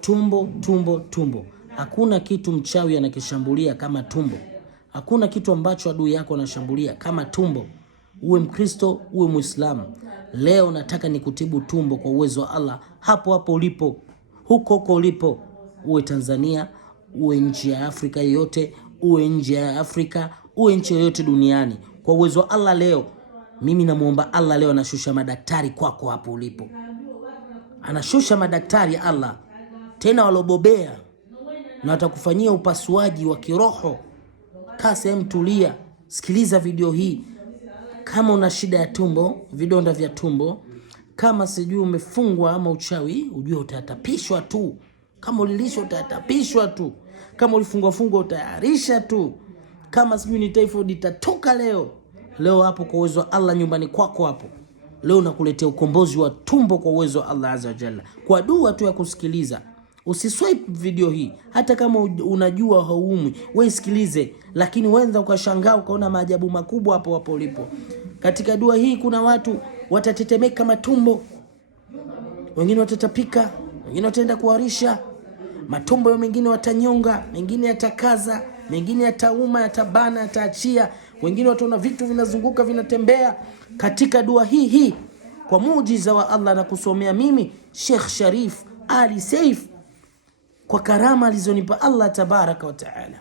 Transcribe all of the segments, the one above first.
Tumbo, tumbo, tumbo. Hakuna kitu mchawi anakishambulia kama tumbo. Hakuna kitu ambacho adui yako anashambulia kama tumbo. Uwe Mkristo, uwe Muislamu. Leo nataka nikutibu tumbo kwa uwezo wa Allah. Hapo hapo ulipo. Huko ulipo. Uwe Tanzania, uwe nchi ya Afrika yote, uwe nje ya Afrika, uwe nchi yoyote duniani. Kwa uwezo wa Allah leo, mimi namuomba Allah leo anashusha madaktari kwako hapo ulipo. Anashusha madaktari Allah. Tena walobobea. Na watakufanyia upasuaji wa kiroho. Kaa sehemu tulia. Sikiliza video hii. Kama una shida ya tumbo, vidonda vya tumbo, kama sijui umefungwa ama uchawi, ujue utatapishwa tu. Kama ulilishwa utatapishwa tu. Kama ulifungwa utayarisha tu. Kama sijui ni typhoid itatoka leo. Leo hapo kwa uwezo wa Allah nyumbani kwako hapo. Leo nakuletea ukombozi wa tumbo kwa uwezo wa Allah Azza wa Jalla. Kwa dua tu ya kusikiliza. Usiswipe video hii. Hata kama unajua haumwi, wewe sikilize. Lakini wenza ukashangaa ukaona maajabu makubwa hapo ulipo. Katika dua hii kuna watu watatetemeka matumbo. Wengine watatapika, wengine wataenda kuharisha. Matumbo yao mengine watanyonga, mengine yatakaza, mengine yatauma, yatabana, yataachia. Wengine wataona vitu vinazunguka vinatembea. Katika dua hii kwa muujiza wa Allah na kusomea mimi Sheikh Sharif Ali Saif, kwa karama alizonipa Allah tabaraka wa taala,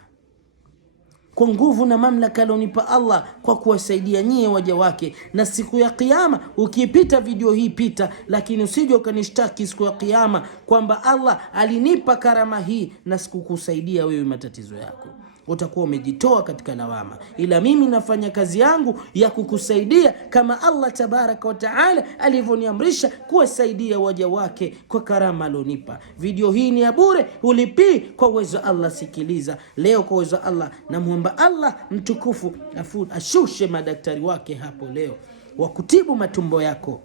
kwa nguvu na mamlaka alionipa Allah kwa kuwasaidia nyie waja wake. Na siku ya kiyama ukipita video hii pita, lakini usije ukanishtaki siku ya kiyama kwamba Allah alinipa karama hii na sikukusaidia wewe matatizo yako. Utakuwa umejitoa katika lawama. Ila mimi nafanya kazi yangu ya kukusaidia kama Allah tabaraka wa taala alivyoniamrisha kuwasaidia waja wake kwa karama alionipa. Video hii ni ya bure, ulipii. Kwa uwezo Allah sikiliza. Leo kwa uwezo Allah namuomba Allah mtukufu ashushe madaktari wake hapo leo wakutibu matumbo yako.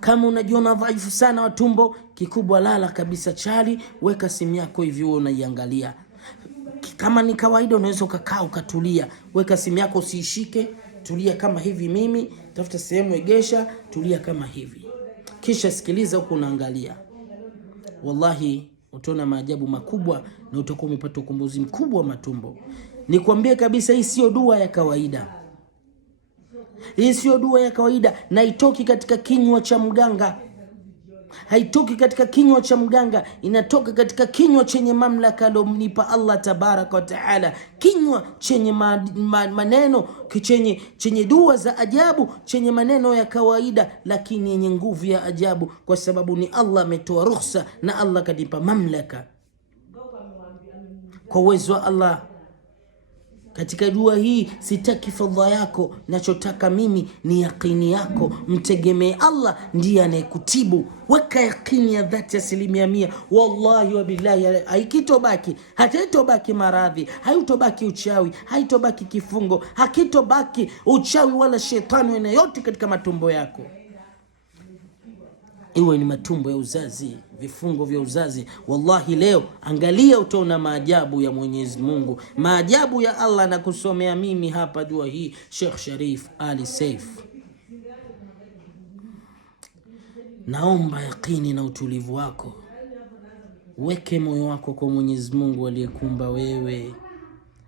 Kama unajiona dhaifu sana wa tumbo, kikubwa lala kabisa chali, weka simu yako hivi wewe unaiangalia. Kama ni kawaida unaweza ukakaa ukatulia. Weka simu yako usiishike, tulia kama hivi mimi, tafuta sehemu egesha, tulia kama hivi. Kisha sikiliza huko unaangalia. Wallahi utaona maajabu makubwa na utakuwa umepata ukombozi mkubwa wa matumbo. Nikwambie kabisa hii sio dua ya kawaida. Hii sio dua ya kawaida na haitoki katika kinywa cha mganga. Haitoki katika kinywa cha mganga, inatoka katika kinywa chenye mamlaka aliyonipa Allah tabaraka wa taala, kinywa chenye maneno chenye dua za ajabu, chenye maneno ya kawaida lakini yenye nguvu ya ajabu, kwa sababu ni Allah ametoa ruhusa na Allah kanipa mamlaka. Kwa uwezo wa Allah katika dua hii sitaki fadha yako, nachotaka mimi ni yakini yako. Mtegemee Allah, ndiye anayekutibu. Weka yakini ya dhati 100%. Wallahi wa billahi haikitobaki, hatatobaki maradhi, haitobaki uchawi, haitobaki kifungo, hakitobaki uchawi wala shetani na yote katika matumbo yako. Iwe ni matumbo ya uzazi, vifungo vya uzazi. Wallahi leo angalia utaona maajabu ya Mwenyezi Mungu, maajabu ya Allah na kusomea mimi hapa dua hii Sheikh Sharif Ali Saif. Naomba yakini na utulivu wako. Weke moyo wako kwa Mwenyezi Mungu aliyekumba wewe,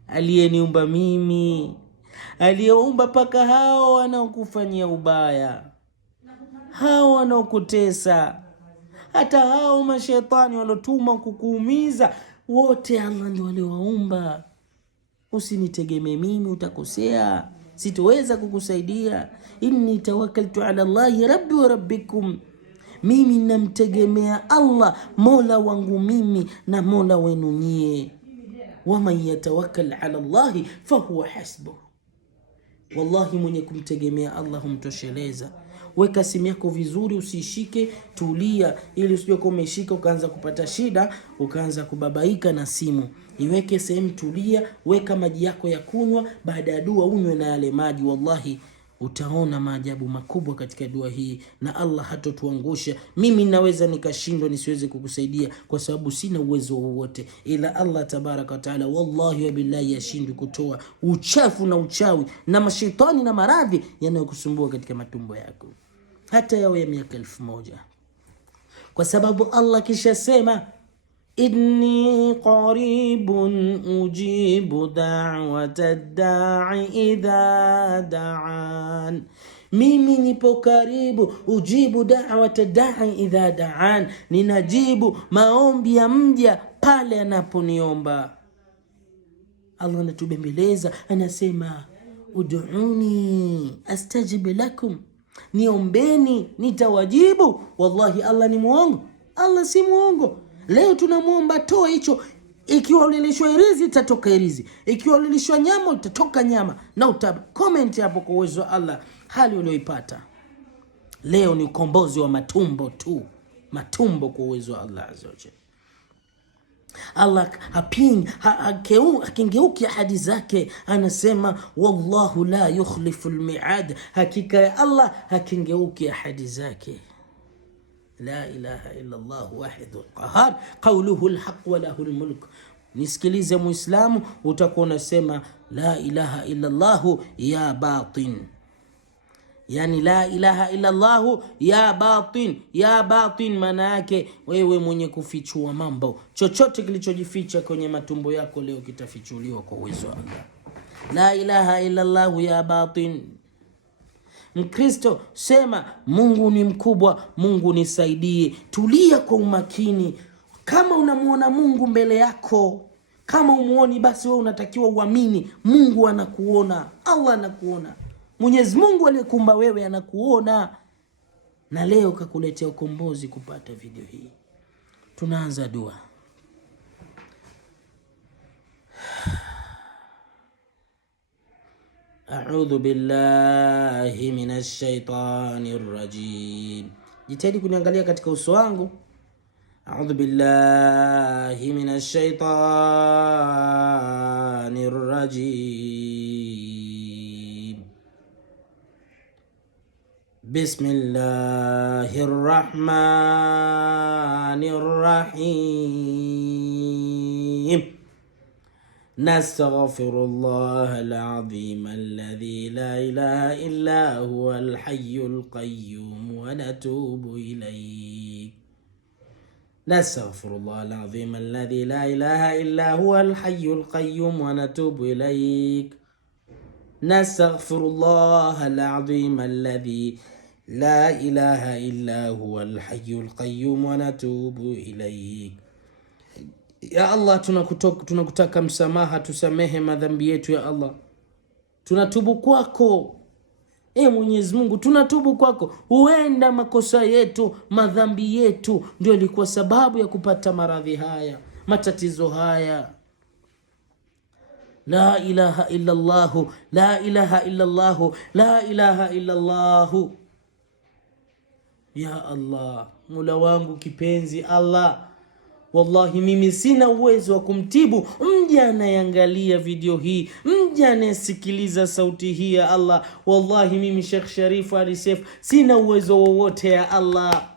aliyeniumba mimi, aliyeumba paka hao wanaokufanyia ubaya, hao wanaokutesa, hata hao mashetani walotuma kukuumiza, wote Allah ndiye aliyewaumba. Usinitegemee mimi, utakosea, sitoweza kukusaidia. Inni tawakkaltu ala Allahi rabbi wa rabbikum, mimi namtegemea Allah mola wangu mimi na mola wenu nyie. Waman yatawakkal ala Allahi fahuwa hasbuh, wallahi mwenye kumtegemea Allah humtosheleza. Weka simu yako vizuri, usishike, tulia, ili usije kama umeshika ukaanza kupata shida, ukaanza kubabaika na simu. Iweke sehemu tulia, weka maji yako ya kunywa, baada ya dua unywe na yale maji. Wallahi utaona maajabu makubwa katika dua hii na Allah hatotuangusha. Mimi naweza nikashindwa nisiweze kukusaidia kwa sababu sina uwezo wowote, ila Allah tabaraka wa taala wallahi wa billahi yashindwi kutoa uchafu na uchawi na mashaitani na maradhi yanayokusumbua katika matumbo yako, hata yawe ya miaka 1000. kwa sababu Allah kisha sema inni qaribun ujibu da'wata da'i idha da'an, mimi nipo karibu, ujibu da'wata da'i idha da'an, ninajibu maombi ya mja pale anaponiomba. Allah anatubembeleza, anasema ud'uni astajib lakum, niombeni nitawajibu. Wallahi Allah ni muongo? Allah si muongo. Leo tunamuomba toa hicho. Ikiwa ulilishwa irizi itatoka irizi, ikiwa ulilishwa nyama itatoka nyama, na comment hapo kwa uwezo wa Allah hali ulioipata. Leo ni ukombozi wa matumbo tu, matumbo kwa uwezo wa Allah azza wa jalla. Allah hakengeuki ahadi zake, anasema wallahu la yukhlifu almi'ad, hakika ya Allah hakengeuki ahadi zake. La ilaha illa Allah wahidul qahar, qawluhu alhaq wa lahu almulk. Nisikilize Muislamu, utakuwa unasema la ilaha illa Allah ya batin, yani la ilaha illa Allah ya batin. Ya batin maana yake wewe mwenye kufichua mambo, chochote kilichojificha kwenye matumbo yako leo kitafichuliwa kwa uwezo wa Allah. La ilaha illa Allah ya batin. Mkristo sema Mungu ni mkubwa, Mungu nisaidie. Tulia kwa umakini. Kama unamuona Mungu mbele yako, kama umuoni, basi wewe unatakiwa uamini Mungu anakuona, Allah anakuona. Mwenyezi Mungu aliyekuumba wewe anakuona, na leo kakuletea ukombozi kupata video hii. Tunaanza dua. A'udhu billahi minash shaitanir rajim. Jitahidi kuniangalia katika uso wangu. A'udhu billahi minash shaitanir rajim. Bismillahir rahmanir rahim. Nastaghfirullah al-azim alladhi la ilaha illa huwa al-hayyul qayyum wa natubu ilayh. Nastaghfirullah al-azim alladhi la ilaha illa huwa al-hayyul qayyum wa natubu ilayh. Nastaghfirullah al-azim alladhi la ilaha illa huwa al-hayyul qayyum wa natubu ilayh. Ya Allah, tunakutaka msamaha, tusamehe madhambi yetu ya Allah. Tunatubu kwako, Mwenyezi Mungu, tunatubu kwako. Huenda makosa yetu, madhambi yetu ndio ilikuwa sababu ya kupata maradhi haya, matatizo haya. La ilaha illa Allah, la ilaha illa Allah, la ilaha illa Allah. Ya Allah, Mola wangu kipenzi Allah, wallahi mimi sina uwezo wa kumtibu mja anayeangalia video hii, mja anayesikiliza sauti hii ya Allah. Wallahi mimi Sheikh Sharif Ali Seif sina uwezo wowote ya Allah.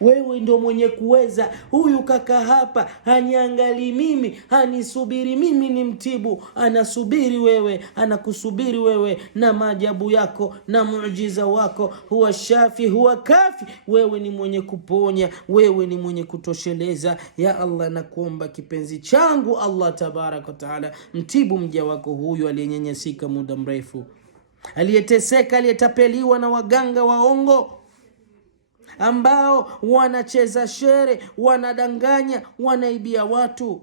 Wewe ndio mwenye kuweza. Huyu kaka hapa haniangali mimi, hanisubiri mimi ni mtibu, anasubiri wewe, anakusubiri wewe na maajabu yako na muujiza wako. Huwa shafi, huwa kafi, wewe ni mwenye kuponya, wewe ni mwenye kutosheleza. Ya Allah, nakuomba kipenzi changu Allah tabaraka wa taala, mtibu mja wako huyu aliyenyanyasika muda mrefu, aliyeteseka, aliyetapeliwa na waganga waongo ambao wanacheza shere, wanadanganya, wanaibia watu.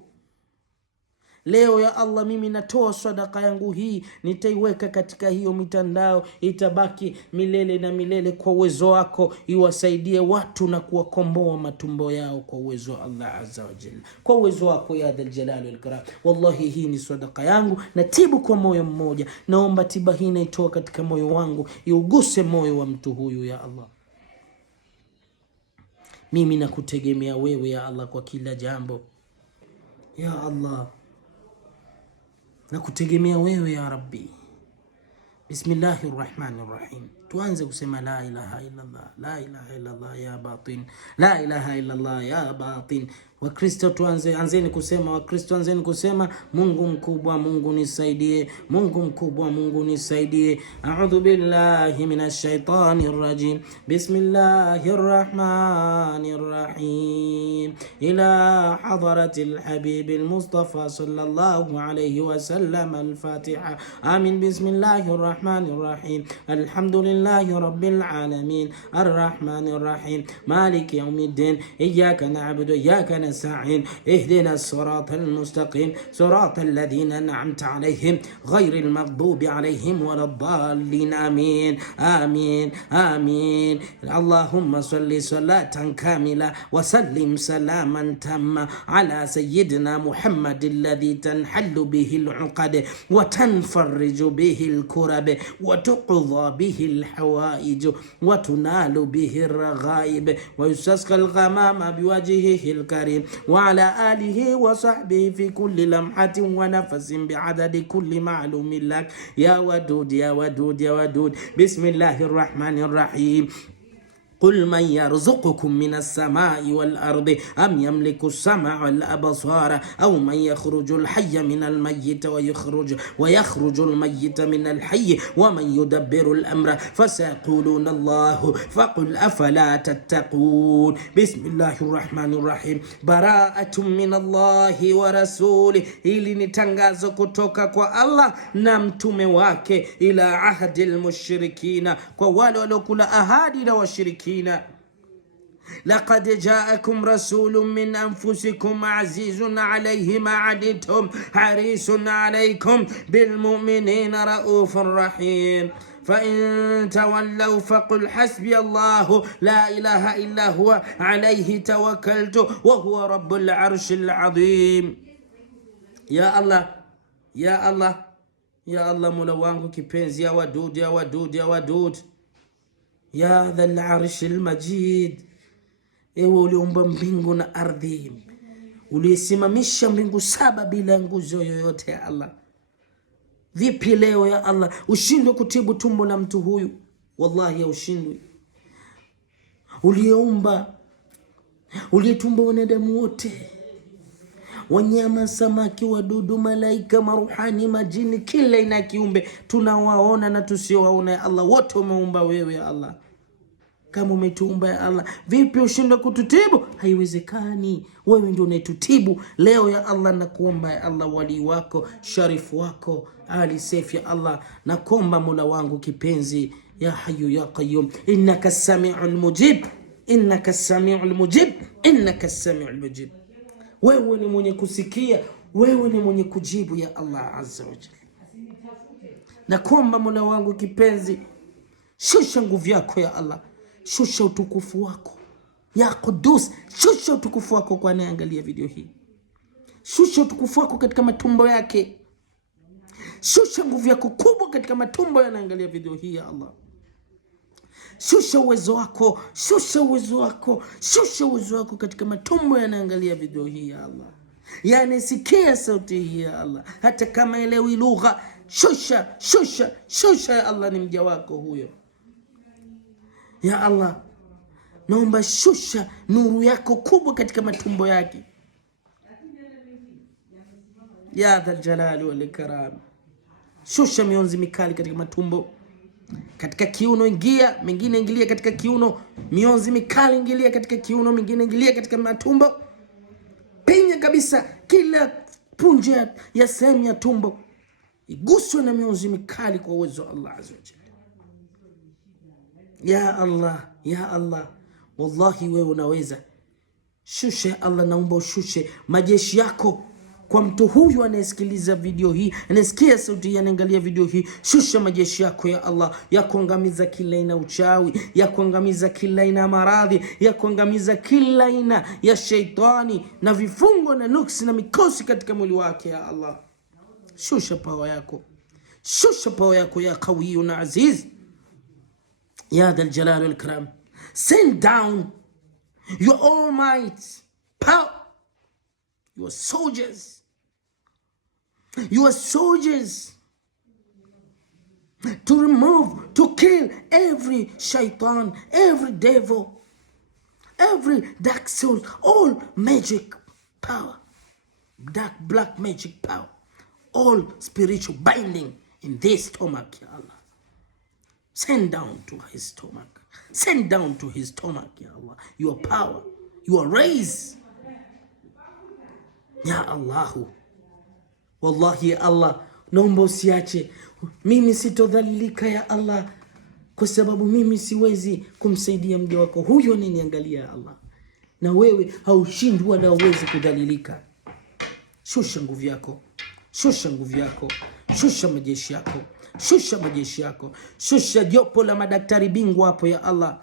Leo ya Allah, mimi natoa sadaka yangu hii, nitaiweka katika hiyo mitandao, itabaki milele na milele kwa uwezo wako, iwasaidie watu na kuwakomboa matumbo yao kwa uwezo wa Allah azza wa jalla, kwa uwezo wako ya dhal jalali wal ikram. Wallahi hii ni sadaka yangu, natibu kwa moyo mmoja. Naomba tiba hii naitoa katika moyo wangu, iuguse moyo wa mtu huyu ya Allah. Mimi nakutegemea wewe ya Allah kwa kila jambo ya Allah, nakutegemea wewe ya Rabbi. Bismillahir rahmanir rahim. Tuanze kusema la ilaha illa Allah, la ilaha illa Allah ya batin, la ilaha illa Allah ya batin. Wakristo anzeni kusema Mungu mkubwa, Mungu nisaidie, Mungu mkubwa, Mungu nisaidie. A'udhu billahi minash shaitani rrajim. Bismillahir rahmanir rahim. Ila hadratil habibil Mustafa sallallahu alayhi wa sallam. Al-Fatiha. Amin. Bismillahir rahmanir rahim. Alhamdulillahi rabbil alamin. Arrahmanir rahim. Maliki yawmiddin. Iyyaka na'budu wa iyyaka نستعين اهدنا الصراط المستقيم صراط الذين أنعمت عليهم غير المغضوب عليهم ولا الضالين آمين آمين آمين. اللهم صل صلاة كاملة وسلم سلاما تاما على سيدنا محمد الذي تنحل به العقد وتنفرج به الكرب وتقضى به الحوائج وتنال به الرغائب ويستسقى الغمام بوجهه الكريم وعلى آله وصحبه في كل لمحة ونفس بعدد كل معلوم لك يا ودود يا ودود يا ودود. بسم الله الرحمن الرحيم. قل من يرزقكم من السماء والأرض أم يملك السمع والأبصار أو من يخرج الحي من الميت ويخرج الميت من الحي ومن يدبر الأمر فسيقولون الله فقل أفلا تتقون. بسم الله الرحمن الرحيم. براءة من الله ورسوله. Hili ni tangazo kutoka kwa Allah na mtume wake. Ila ahadil mushrikina, kwa wale waliokula ahadi na washirikina. لقد جاءكم رسول من أنفسكم عزيز عليه ما عنتم حريص عليكم بالمؤمنين رؤوف رحيم فإن تولوا فقل حسبي الله لا إله إلا هو عليه توكلت وهو رب العرش العظيم. يا الله يا الله يا الله مولا wangu kipenzi, ya wadud ya wadud ya wadud ya dhal arshil majid. Ewe uliumba mbingu na ardhi, ulisimamisha mbingu 7 bila nguzo yoyote ya Allah. Vipi leo ya Allah ushindwe kutibu tumbo la mtu huyu? Wallahi ya ushindwe. Uliumba, ulitumba wanadamu wote, wanyama, samaki, wadudu, malaika, maruhani, majini, kila ina kiumbe, tunawaona na tusiowaona ya Allah, wote umeumba wewe ya Allah. Kama umetuumba ya Allah, vipi ushindwe kututibu? Haiwezekani. Wewe ndio unayetutibu leo ya Allah. Na kuomba ya Allah wali wako sharifu wako Ali Seif ya Allah, na kuomba Mola wangu kipenzi, ya Hayyu ya Qayyum, innaka as-sami'ul mujib, innaka as-sami'ul mujib, innaka as-sami'ul mujib. Wewe ni mwenye kusikia, wewe ni mwenye kujibu ya Allah azza wa jalla. Na kuomba Mola wangu kipenzi, shusha nguvu yako ya Allah, shusha utukufu wako ya Qudus, shusha utukufu wako kwa anayeangalia video hii, shusha utukufu wako katika matumbo yake, shusha nguvu yako kubwa katika matumbo yanaangalia video hii ya Allah. Shusha uwezo wako, shusha uwezo wako, shusha uwezo wako katika matumbo yanaangalia video hii ya Allah. Yani sikia sauti hii ya Allah, hata kama elewi lugha, shusha shusha shusha ya Allah, ni mja wako huyo ya Allah. Naomba shusha nuru yako kubwa katika matumbo yake ya dhal jalali wal ikram. Shusha mionzi mikali katika matumbo, katika kiuno ingia, mingine ingilia katika kiuno, mionzi mikali ingilia katika kiuno, mingine ingilia katika matumbo. Pinya kabisa kila punje ya sehemu ya tumbo iguswe na mionzi mikali kwa uwezo wa Allah azza wa jalla. Ya Allah, ya Allah, wallahi wewe unaweza. Shusha ya Allah, naomba ushushe majeshi yako kwa mtu huyu anayesikiliza video hii, anasikia sauti hii, anaangalia video hii. Shusha majeshi yako ya Allah, ya kuangamiza kila aina uchawi, ya kuangamiza kila aina maradhi, ya kuangamiza kila aina ya shaitani na vifungo na nuksi na mikosi katika mwili wake ya Allah. Shusha power yako, shusha power yako ya Qawiyyu na Aziz ya Dhal Jalali wal Ikram. Send down your all might, power, your soldiers to remove, to kill every shaitan, every devil, every dark soul, all magic power, dark black magic power, all spiritual binding in this stomach, Ya Allah. Send down to his stomach. Send down to his stomach, Ya Allah. Your power, your rays. Ya Allahu. Wallahi ya Allah, naomba usiache. Mimi sitodhalilika ya Allah, kwa sababu mimi siwezi kumsaidia mja wako huyo ananiangalia ya Allah. Na wewe haushindwi wala hauwezi kudhalilika. Shusha nguvu yako. Shusha nguvu yako. Shusha majeshi yako. Shusha majeshi yako. Shusha jopo la madaktari bingwa hapo ya Allah.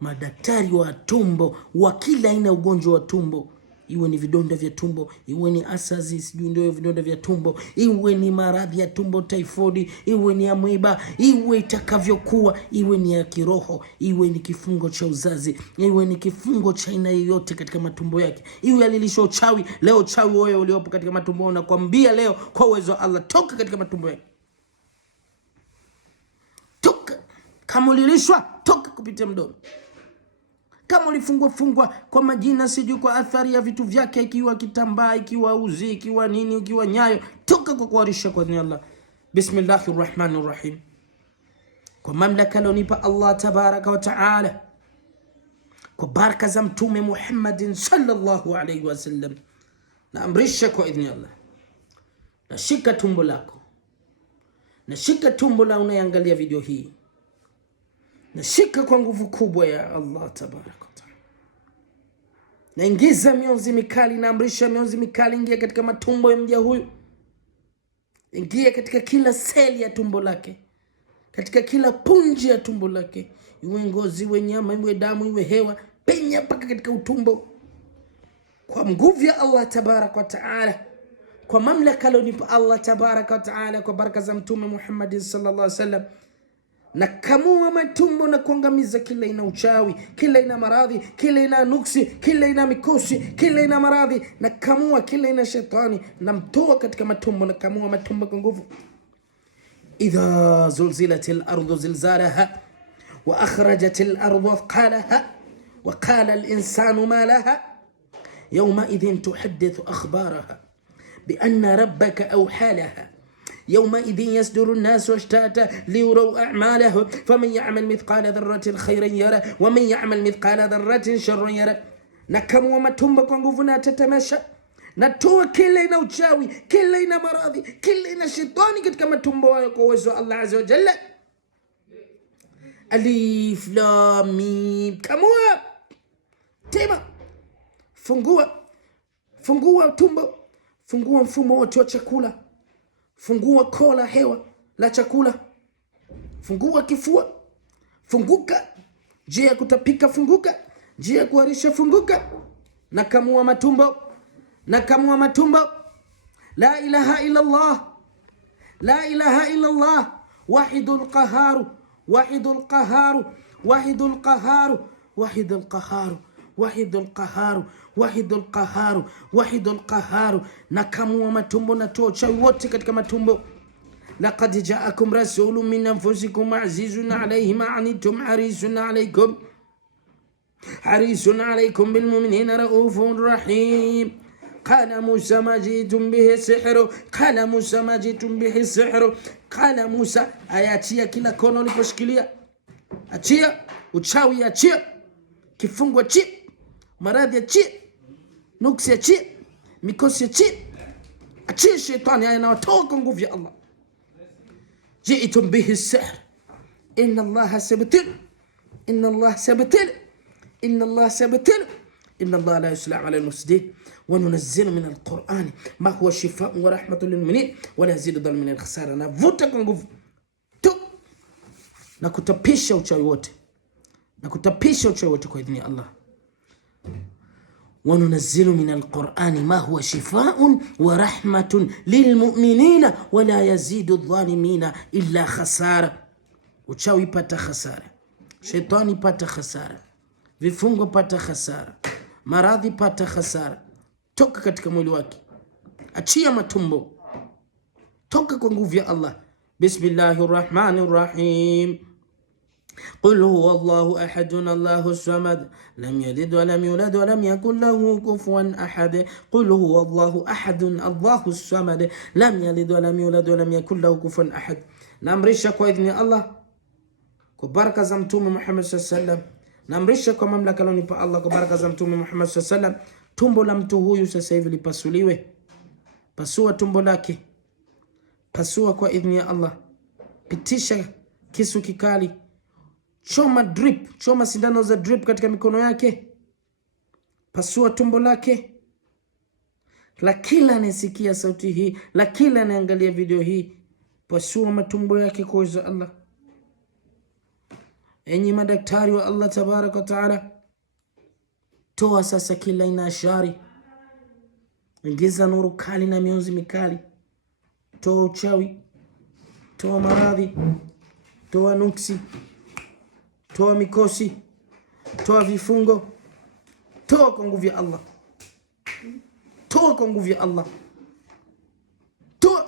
Madaktari wa tumbo, wa kila aina ugonjwa wa tumbo. Iwe ni vidonda vya tumbo, iwe ni asazi, sijui ndio vidonda vya tumbo, iwe ni maradhi ya tumbo, typhoid, iwe ni amoeba, iwe itakavyokuwa, iwe ni ya kiroho, iwe ni kifungo cha uzazi, iwe ni kifungo cha aina yoyote katika matumbo yake, iwe alilisho uchawi. Leo chawi wewe uliopo katika matumbo, nakwambia leo kwa uwezo wa Allah, toka katika matumbo yake. Toka. Kama ulilishwa, toka kupitia mdomo. Kama ulifungwa kwa majina, sijui kwa athari ya vitu vyake, ikiwa kitambaa, ikiwa uzi, ikiwa nini, ikiwa nyayo, toka kwa kuharisha kwa jina Allah. Bismillahirrahmanirrahim. Kwa mamlaka alionipa Allah tabaraka wa taala, kwa baraka za Mtume Muhammadin sallallahu alayhi wasallam, naamrisha kwa idhni Allah, nashika tumbo lako, nashika tumbo la unayeangalia video hii, nashika kwa nguvu kubwa ya Allah tabaraka wa taala. Naingiza mionzi mikali, naamrisha mionzi mikali ingia katika matumbo ya mja huyu, ingia katika kila seli ya tumbo lake, katika kila punji ya tumbo lake, iwe ngozi, iwe nyama, iwe damu, iwe hewa, penya mpaka katika utumbo, kwa nguvu ya Allah tabaraka wa taala, kwa mamlaka alionipa Allah tabaraka wa taala, kwa baraka za Mtume Muhammad sallallahu alaihi wasallam. Na kamua matumbo na kuangamiza kila ina uchawi, kila ina maradhi, kila ina nuksi, kila ina mikosi, kila ina maradhi, na kamua kila ina shetani, na mtoa katika matumbo, na kamua matumbo kwa nguvu. Idha zulzilatil ardu zilzalaha wa akhrajatil ardu athqalaha wa qala al insanu ma laha yawma idhin tuhaddithu akhbaraha bi anna rabbaka awha laha يومئذ يصدر الناس اشتاتا ليروا أعمالهم فمن يعمل مثقال ذرة خيرا يره ومن يعمل مثقال ذرة شرا يره. Nakamua matumbo kwa nguvu na tetemesha, natoa kila ina uchawi, kila ina maradhi, kila ina shetani katika matumbo hayo kwa uwezo wa Allah azza wa jalla. Alif lam mim. Kamua, tema, fungua tumbo, fungua mfumo wote wa chakula, fungua kola hewa la chakula, fungua kifua, funguka njia ya kutapika, funguka njia ya kuharisha, funguka. Nakamua matumbo, nakamua matumbo. La ilaha illa Allah, la ilaha illa Allah, wahidul qaharu, wahidul qaharu, wahidul qaharu, wahidul qaharu, wahidul qaharu, wahidul qaharu, wahidul qaharu. Nakamua matumbo, natoa uchawi wote katika matumbo. Laqad ja'akum rasulun min anfusikum azizun alayhi ma anittum harisun alaykum bil mu'minina raufur rahim. Qala Musa ma jitum bihi sihru, qala Musa ma jitum bihi sihru, qala Musa. Ayaachia kila kono uliposhikilia, achia uchawi, achia kifungo, achia maradhi, achia nuksi, achia mikosi, achia shetani. Haya nawatoa kwa nguvu ya Allah. Jitum bihi sihr, inna Allah sabtil, inna Allah sabtil, inna Allah sabtil, inna Allah la yusla ala al-mufsidin. وننزل من القرآن ما هو شفاء ورحمة للمؤمنين ولا يزيد الظالمين إلا خسارة. Navuta kwa nguvu tu na kutapisha uchawi wote, na kutapisha uchawi wote kwa idhini ya Allah. وننزل من القرآن ما هو شفاء ورحمة للمؤمنين ولا يزيد الظالمين إلا خسارة. Uchawi pata khasara, shetani pata khasara, vifungo pata khasara, maradhi pata khasara. Toka katika mwili wake, achia matumbo, toka kwa nguvu ya Allah. Bismillahirrahmanirrahim. قل هو الله أحد الله الصمد لم يلد ولم يولد ولم يكن له كفوا أحد. قل هو الله أحد الله الصمد لم يلد ولم يولد ولم يكن له كفوا أحد. Naamrisha kwa idhini Allah, kwa baraka za Mtume Muhammad sallallahu alaihi wasallam, naamrisha kwa mamlaka aliyonipa Allah, kwa baraka za Mtume Muhammad sallallahu alaihi wasallam, tumbo la mtu huyu sasa hivi lipasuliwe. Pasua tumbo lake, pasua kwa idhini ya Allah, pitisha kisu kikali, choma drip, choma sindano za drip katika mikono yake, pasua tumbo lake. La kila anasikia sauti hii, la kila anaangalia video hii, pasua matumbo yake kwa uwezo Allah. Enyi madaktari wa Allah tabaraka wa taala, toa sasa kila aina ya shari, ingiza nuru kali na mionzi mikali, toa uchawi, toa maradhi, toa nuksi, toa mikosi, toa vifungo, toa kwa nguvu ya Allah, toa kwa nguvu ya Allah, toa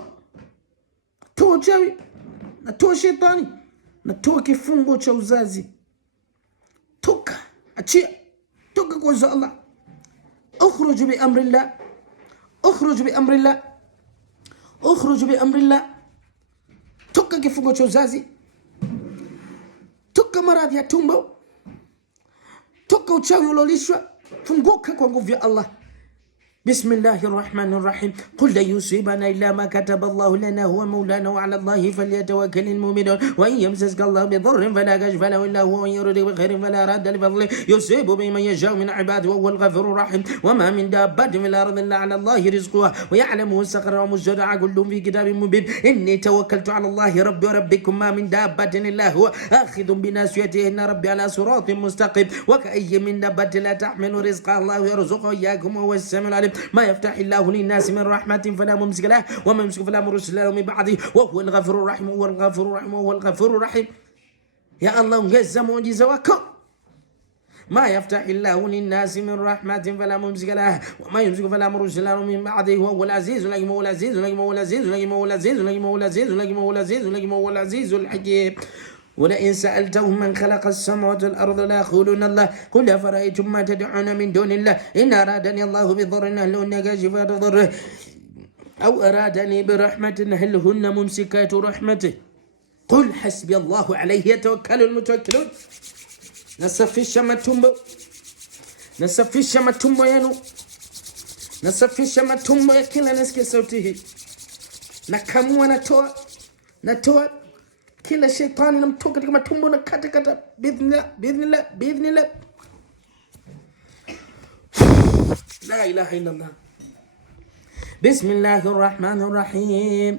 uchawi, na toa shetani, na toa kifungo cha uzazi. Toka, achia, toka kwa uwezo Allah. Ukhruj bi amrillah, ukhruj bi amrillah, ukhruj bi amrillah. Toka kifungo cha uzazi, toka maradhi ya tumbo, toka uchawi ulolishwa, funguka kwa nguvu ya Allah. Bismillahirrahmanirrahim. Qul la yusibana illa ma kataba Allahu lana huwa maulana wa ala Allahi falyatawakkalul mu'minun wa in yamsaska Allahu bidurrin fala kashifa lahu illa huwa wa in yuridka bikhairin fala radda li fadlihi yusibu bihi man yasha'u min ibadihi wa huwal ghafurur rahim. Wa ma min dabbatin fil ardi illa ala Allahi rizquha wa ya'lamu mustaqarraha wa mustawda'aha kullun fi kitabin mubin. Inni tawakkaltu ala Allahi rabbi wa rabbikum ma min dabbatin illa huwa akhidhun bi nasiyatiha inna rabbi ala siratin mustaqim. Wa ka'ayyin min dabbatin la tahmilu rizqaha Allahu yarzuquha wa iyyakum wa huwa as-sami'ul 'alim. ما يفتح الله للناس من رحمة فلا ممسك له وما يمسك فلا مرسل له من بعده وهو الغفور الرحيم وهو الغفور الرحيم وهو الغفور الرحيم. يا الله ongeza muujiza wako. ما يفتح الله للناس من رحمة فلا ممسك له وما يمسك فلا مرسل له من بعده وهو العزيز الحكيم وهو العزيز الحكيم وهو العزيز الحكيم وهو العزيز الحكيم وهو العزيز الحكيم وهو العزيز الحكيم وهو العزيز الحكيم. ولئن سألتهم من خلق السماوات والأرض ليقولون الله قل أفرأيتم ما تدعون من دون الله إن أرادني الله بضر هل هن كاشفات ضره أو أرادني برحمة هل هن ممسكات رحمته قل حسبي الله عليه يتوكل المتوكلون. Nasafisha matumbo, nasafisha matumbo yenu, nasafisha matumbo ya kila nasikia sauti hii, nakamua, natoa kila shetani namtoka katika matumbo na kata biidhnillah. La ilaha illa Allah. Bismillahirrahmanirrahim.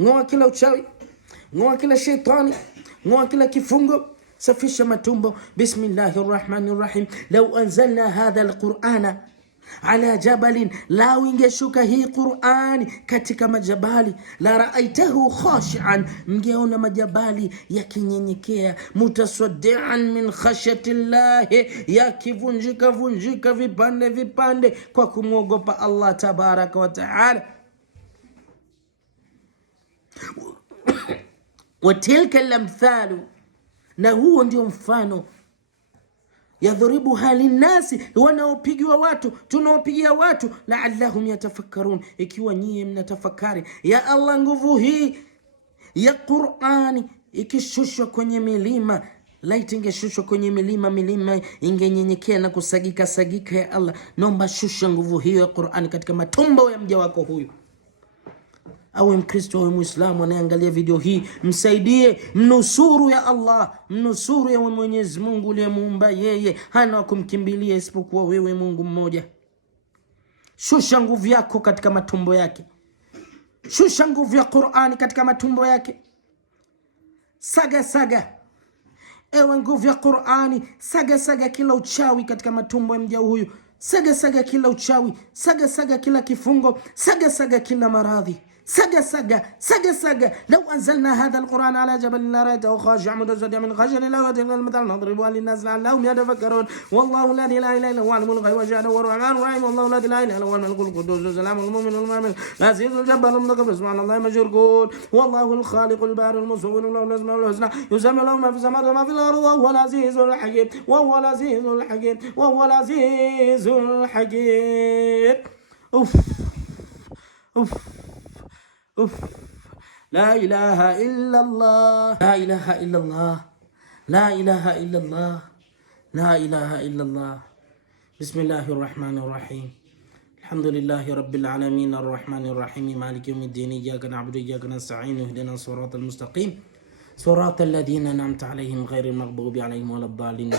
Ngoa kila uchawi, ngoa kila shetani, ngoa kila kifungo, safisha matumbo. Bismillahirrahmanirrahim. Law anzalna hadha alqur'ana ala jabalin, lau ingeshuka hii Qur'ani katika majabali, la raaitahu khashi'an, mngeona majabali yakinyenyekea, mutasaddian min khashyati llahi, yakivunjika vipande kwa kumwogopa Allah tabaraka wa taala. Wa tilka al-amthalu, na huo ndio mfano, yadhuribu hali nasi, wanaopigiwa watu, tunaopigia watu, la'allahum yatafakkarun, ikiwa nyie mnatafakari. Ya Allah, nguvu hii ya Qur'ani ikishushwa kwenye milima, laiti ingeshushwa kwenye milima ingenyenyekea na kusagika. Ya Allah, naomba shusha nguvu hiyo ya Qur'ani katika matumbo ya mja wako huyu. Awe Mkristo awe Muislamu anayeangalia video hii, msaidie, mnusuru ya Allah, mnusuru ya Mwenyezi Mungu aliyemuumba yeye, hana kumkimbilia isipokuwa wewe, Mungu mmoja. Shusha nguvu yako katika matumbo yake, shusha nguvu ya Qur'ani katika matumbo yake. Saga ewe nguvu ya Qur'ani, saga kila uchawi katika matumbo ya mja huyu, saga kila uchawi, saga kila kifungo, saga kila maradhi سجا سجا سجا سجا. لو أنزلنا هذا القرآن على جبل لرأيته خاشعا متصدعا من خشية الله وتلك الأمثال نضربها للناس لعلهم يتفكرون. والله الذي لا إله إلا هو عالم الغيب والشهادة هو الرحمن الرحيم. والله الذي لا إله إلا هو الملك القدوس السلام المؤمن المؤمن العزيز الجبار المتكبر سبحان الله ما يشركون. والله الخالق البارئ المصور له الأسماء الحسنى يسمى له ما في السماوات وما في الأرض وهو العزيز الحكيم وهو العزيز الحكيم وهو العزيز الحكيم. أوف أوف أوف. لا إله إلا الله لا إله إلا الله لا إله إلا الله لا إله إلا الله. بسم الله الرحمن الرحيم. الحمد لله رب العالمين الرحمن الرحيم مالك يوم الدين إياك نعبد وإياك نستعين اهدنا الصراط المستقيم صراط الذين أنعمت عليهم غير المغضوب عليهم ولا الضالين.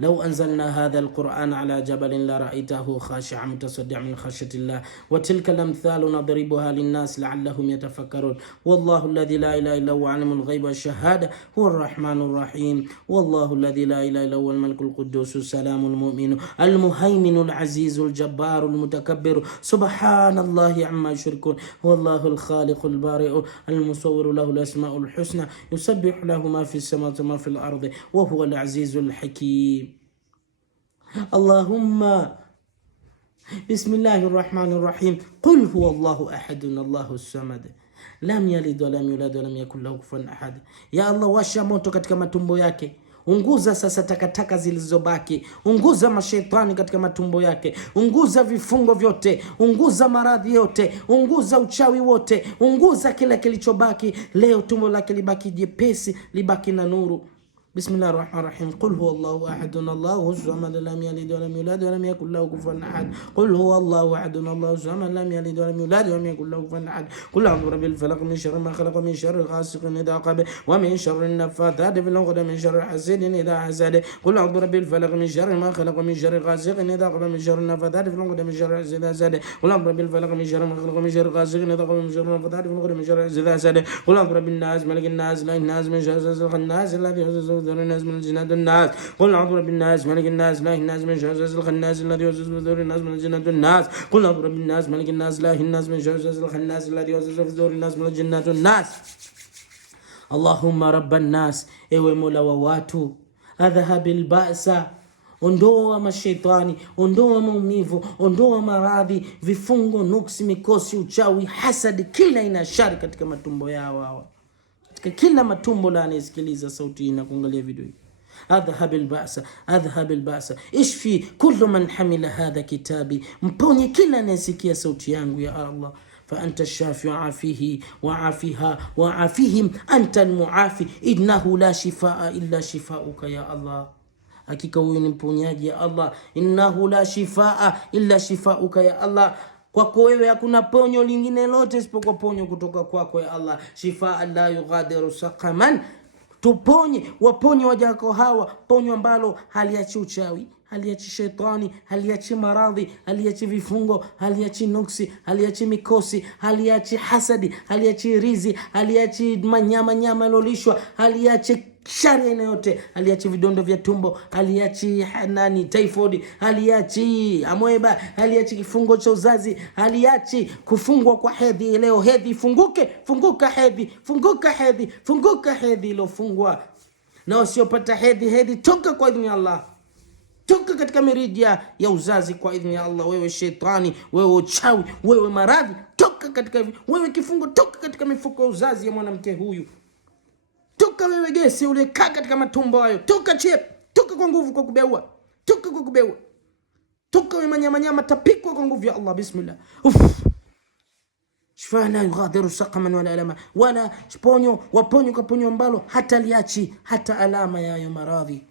لو أنزلنا هذا القرآن على جبل لرأيته خاشعا متصدعا من خشية الله وتلك الأمثال نضربها للناس لعلهم يتفكرون. والله الذي لا إله إلا هو عالم الغيب والشهادة هو الرحمن الرحيم. والله الذي لا إله إلا هو الملك القدوس السلام المؤمن المهيمن العزيز الجبار المتكبر سبحان الله عما يشركون. والله الخالق البارئ المصور له الأسماء الحسنى يسبح له ما في السماوات وما في الأرض وهو العزيز الحكيم. اللهم بسم الله الرحمن الرحيم. قل هو الله أحد الله الصمد lam yalid walam yulad walam yakul lahu kufuwan ahad. Ya Allah, washa moto katika matumbo yake, unguza sasa takataka zilizobaki, unguza mashaitani katika matumbo yake, unguza vifungo vyote, unguza maradhi yote, unguza uchawi wote, unguza kila kilichobaki. Leo tumbo lake libaki jepesi, libaki na nuru. بسم الله الرحمن الرحيم. قل هو الله أحد الله الصمد لم يلد ولم يولد ولم يكن له كفوا أحد. قل هو الله أحد الله الصمد لم يلد ولم يولد ولم يكن له كفوا أحد. قل أعوذ برب الفلق من شر ما خلق من شر غاسق إذا وقب ومن شر النفاثات في العقد من شر حاسد إذا حسد. قل أعوذ برب الفلق من شر ما خلق من شر غاسق إذا وقب من شر النفاثات في العقد من شر حاسد إذا حسد. قل أعوذ برب الفلق من شر ما خلق من شر غاسق إذا وقب من شر النفاثات في العقد من شر حاسد إذا حسد. قل أعوذ برب الناس ملك الناس إله الناس من شر الخناس الذي يوسوس في صدور الناس من الجنة الناس. قل أعوذ برب الناس ملك الناس إله الناس من شر الخناس الذي يوسوس في صدور الناس من الجنة الناس. قل أعوذ برب الناس ملك الناس إله الناس من شر الخناس الذي يوسوس في صدور الناس من الجنة الناس. اللهم رب الناس، ewe Mola wa watu, adhhabil ba'sa, ondoa mashaitani, ondoa maumivu, ondoa maradhi, vifungo, nuksi, mikosi, uchawi, hasadi, kila ina shari katika matumbo yao hawa, katika kila matumbo la anayesikiliza sauti hii na kuangalia video hii. أذهب البأس أذهب البأس اشفي كل من حمل هذا كتابي. mponye kila anayesikia sauti yangu ya Allah. فأنت الشافي عافيه وعافيها وعافيهم أنت المعافي إنه لا شفاء إلا شفاؤك يا الله. hakika wewe ni mponyaji ya Allah. innahu la shifaa illa shifauka ya Allah. kwako wewe hakuna ponyo lingine lote isipokuwa ponyo kutoka kwako ya Allah. Shifaa la yughadiru saqaman, tuponye, waponye waja wako hawa, ponyo ambalo haliachi uchawi, haliachi shetani, haliachi maradhi, haliachi vifungo, haliachi nuksi, haliachi mikosi, haliachi hasadi, haliachi rizi, haliachi nyama yalolishwa, haliachi shari aina yote, haliachi vidondo vya tumbo, haliachi typhoid, haliachi amoeba, haliachi kifungo cha uzazi, haliachi kufungwa kwa hedhi. Leo hedhi funguke, funguka hedhi, funguka hedhi, funguka hedhi ilofungwa. Na usiopata hedhi toka kwa idhini ya Allah. Toka katika mirija ya uzazi kwa idhini ya Allah. Wewe shetani, wewe uchawi, wewe maradhi, toka katika wewe kifungo, toka katika mifuko ya uzazi ya mwanamke huyu. Toka wewe gesi ule kaa katika matumbo hayo. Toka chep, toka kwa nguvu kwa kubeua. Toka kwa kubeua. Toka wewe manyama tapikwa kwa nguvu ya Allah. Bismillah. Shifa la yughadiru saqaman wala alama. Wala ponyo, waponyo kwa ponyo ambalo hata liachi hata alama ya maradhi.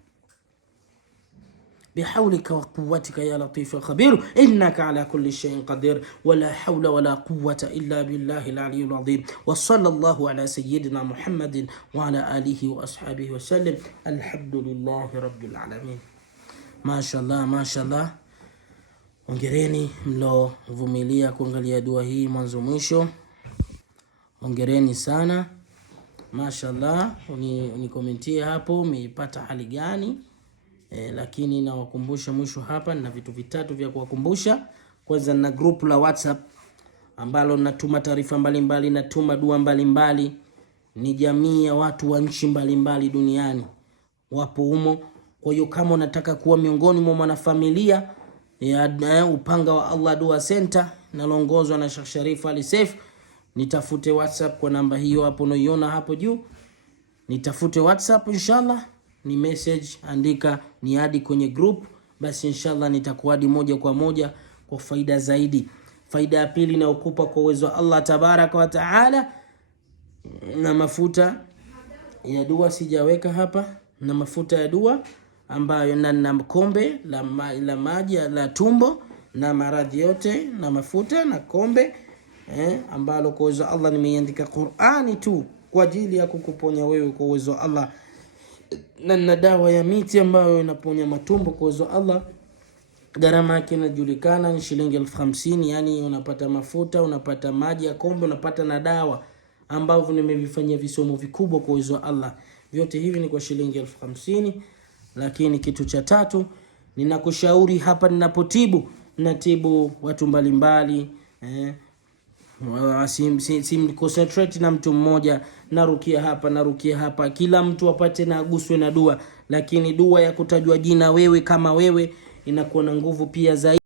بحولك وقوتك يا لطيف الخبير إنك على كل شيء قدير ولا حول ولا قوة إلا بالله العلي العظيم. وصلى الله على سيدنا محمد وعلى آله وأصحابه وسلم. الحمد لله رب العالمين. ما شاء الله ما شاء الله. Hongereni mlo vumilia kuangalia dua hii mwanzo mwisho. Hongereni sana. Mashallah, unikomentie hapo umeipata hali gani? Lakini na wakumbusha mwisho hapa na vitu vitatu vya kuwakumbusha. Kwanza na group la WhatsApp ambalo natuma taarifa mbalimbali, natuma dua mbalimbali. Ni jamii ya watu wa nchi mbalimbali duniani wapo humo. Kwa hiyo kama unataka kuwa miongoni mwa wanafamilia ya Upanga wa Allah Dua Center naloongozwa na Sheikh Sharif Ali Seif, nitafute WhatsApp kwa namba hiyo hapo unaiona hapo juu. Nitafute WhatsApp inshallah, ni message, andika ni hadi kwenye group, basi inshallah nitakuadi moja kwa moja kwa faida zaidi. Faida ya pili na ukupa kwa uwezo wa Allah tabaraka wa taala, na mafuta ya dua sijaweka hapa, na mafuta ya dua ambayo na kombe la maji la tumbo na maradhi yote, na mafuta na kombe ambalo kwa uwezo wa Allah nimeiandika Qur'ani tu kwa ajili ya kukuponya wewe kwa uwezo wa Allah, na dawa ya miti ambayo inaponya matumbo kwa uwezo wa Allah. Gharama yake inajulikana ni shilingi 50,000. Yani unapata mafuta, unapata maji ya kombe, unapata na dawa ambavyo nimevifanyia visomo vikubwa kwa uwezo wa Allah. Vyote hivi ni kwa shilingi 50,000. Lakini kitu cha tatu, ninakushauri hapa ninapotibu, natibu watu mbalimbali sim concentrate na mtu mmoja, narukia hapa, kila mtu apate na aguswe na dua. Lakini dua ya kutajwa jina wewe kama wewe inakuwa na nguvu pia zaidi.